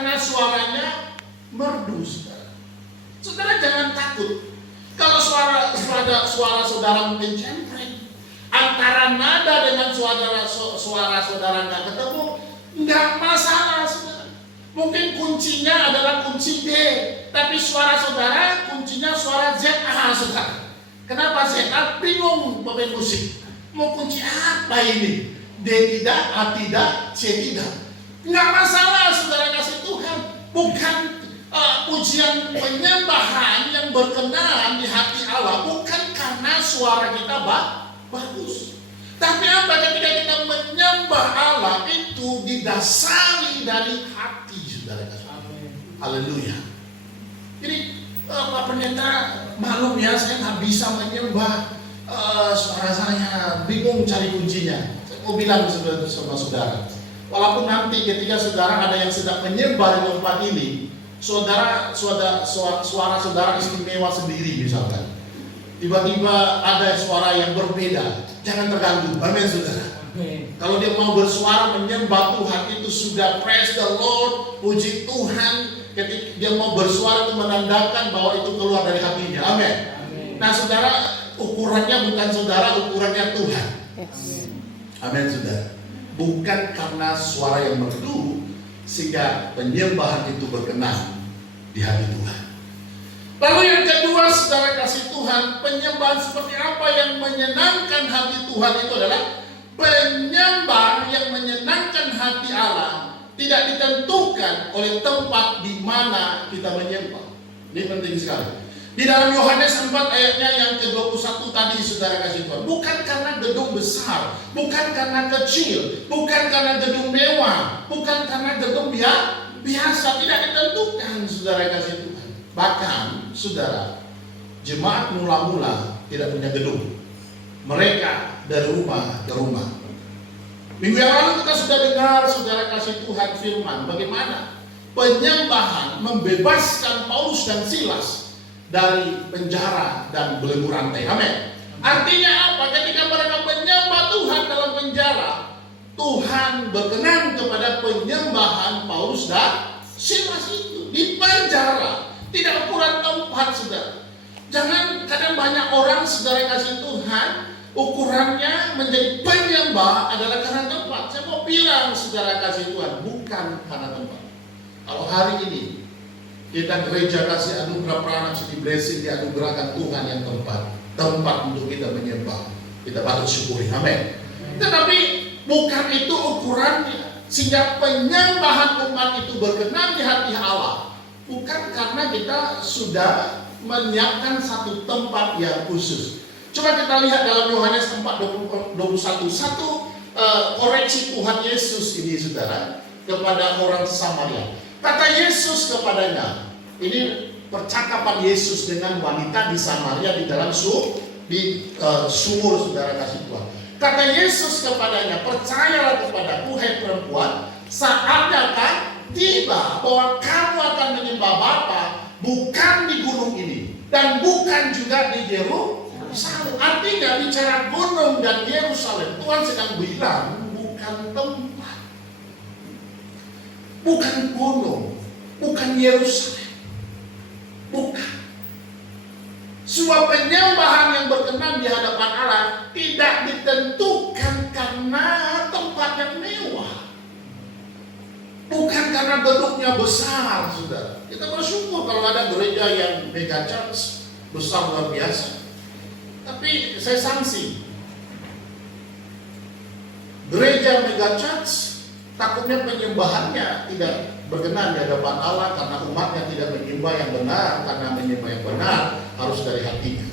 karena suaranya merdu, saudara. Saudara jangan takut. Kalau suara saudara mungkin cempreng, antara nada dengan suara saudara nggak ketemu, nggak masalah, saudara. Mungkin kuncinya adalah kunci D, tapi suara saudara kuncinya suara ZA, saudara. Kenapa ZA? Bingung pemain musik. Mau kunci apa ini? D tidak, A tidak, C tidak. Nggak masalah, saudara kasih Tuhan. Bukan pujian penyembahan yang berkenan di hati Allah bukan karena suara kita bagus. Tapi apa? Ketika kita menyembah Allah itu didasari dari hati, saudara. Haleluya. Jadi Pak Pendeta maklum ya, saya nggak bisa menyembah, suara saya bingung cari kuncinya. Saya mau bilang sama saudara, walaupun nanti ketika saudara ada yang sedang menyembah di tempat ini, suara saudara istimewa sendiri misalkan, tiba-tiba ada suara yang berbeda, jangan terganggu. Amin, saudara. Kalau dia mau bersuara menyembah Tuhan itu sudah praise the Lord, puji Tuhan. Ketika dia mau bersuara itu menandakan bahwa itu keluar dari hatinya. Amin. Nah, saudara, ukurannya bukan saudara, ukurannya Tuhan. Amin, saudara. Bukan karena suara yang merdu sehingga penyembahan itu berkenan di hati Tuhan. Lalu yang kedua, saudara kasih Tuhan, penyembahan seperti apa yang menyenangkan hati Tuhan itu adalah penyembah yang menyenangkan hati Allah. Tidak ditentukan oleh tempat di mana kita menyembah. Ini penting sekali. Di dalam Yohanes 4 ayatnya yang ke-21 tadi, saudara kasih Tuhan, bukan karena gedung besar, bukan karena kecil, bukan karena gedung mewah, bukan karena gedung biasa, tidak ditentukan, saudara kasih Tuhan. Bahkan, saudara, jemaat mula-mula tidak punya gedung. Mereka dari rumah ke rumah. Minggu yang lalu kita sudah dengar, saudara kasih Tuhan, firman bagaimana penyembahan membebaskan Paulus dan Silas dari penjara dan belenggu rantai. Amin. Artinya apa? Ketika mereka menyembah Tuhan dalam penjara, Tuhan berkenan kepada penyembahan Paulus dan Silas itu di penjara. Tidak ukuran tempat, saudara. Jangan, kadang banyak orang, saudara kasih Tuhan, ukurannya menjadi penyembah adalah karena tempat. Saya mau bilang, saudara kasih Tuhan, bukan karena tempat. Kalau hari ini kita gereja kasih anugerah peranan City Blessing, dianugerahkan Tuhan yang tempat untuk kita menyembah, kita patut syukuri. Amin. Tetapi bukan itu ukurannya sehingga penyembahan umat itu berkenan di hati Allah. Bukan karena kita sudah menyiapkan satu tempat yang khusus. Coba kita lihat dalam Yohanes 4:21, satu koreksi Tuhan Yesus ini, saudara, kepada orang Samaria. Kata Yesus kepadanya, ini percakapan Yesus dengan wanita di Samaria di dalam sumur, saudara kasih Tuhan. Kata Yesus kepadanya, percayalah kepadaku, hai perempuan, saatnya akan tiba bahwa kamu akan menyembah Bapa bukan di gunung ini dan bukan juga di Yerusalem. Artinya bicara gunung dan Yerusalem, Tuhan sedang bilang bukan tempat, bukan gunung, bukan Yerusalem, bukan. Sebuah penyembahan yang berkenan di hadapan Allah tidak ditentukan karena tempat yang mewah, bukan karena gedungnya besar, saudara. Kita bersyukur kalau ada gereja yang mega church besar luar biasa. Tapi saya sanksi, gereja mega church takutnya penyembahannya tidak berkenan di hadapan Allah karena umatnya tidak menyembah yang benar, karena menyembah yang benar harus dari hatinya.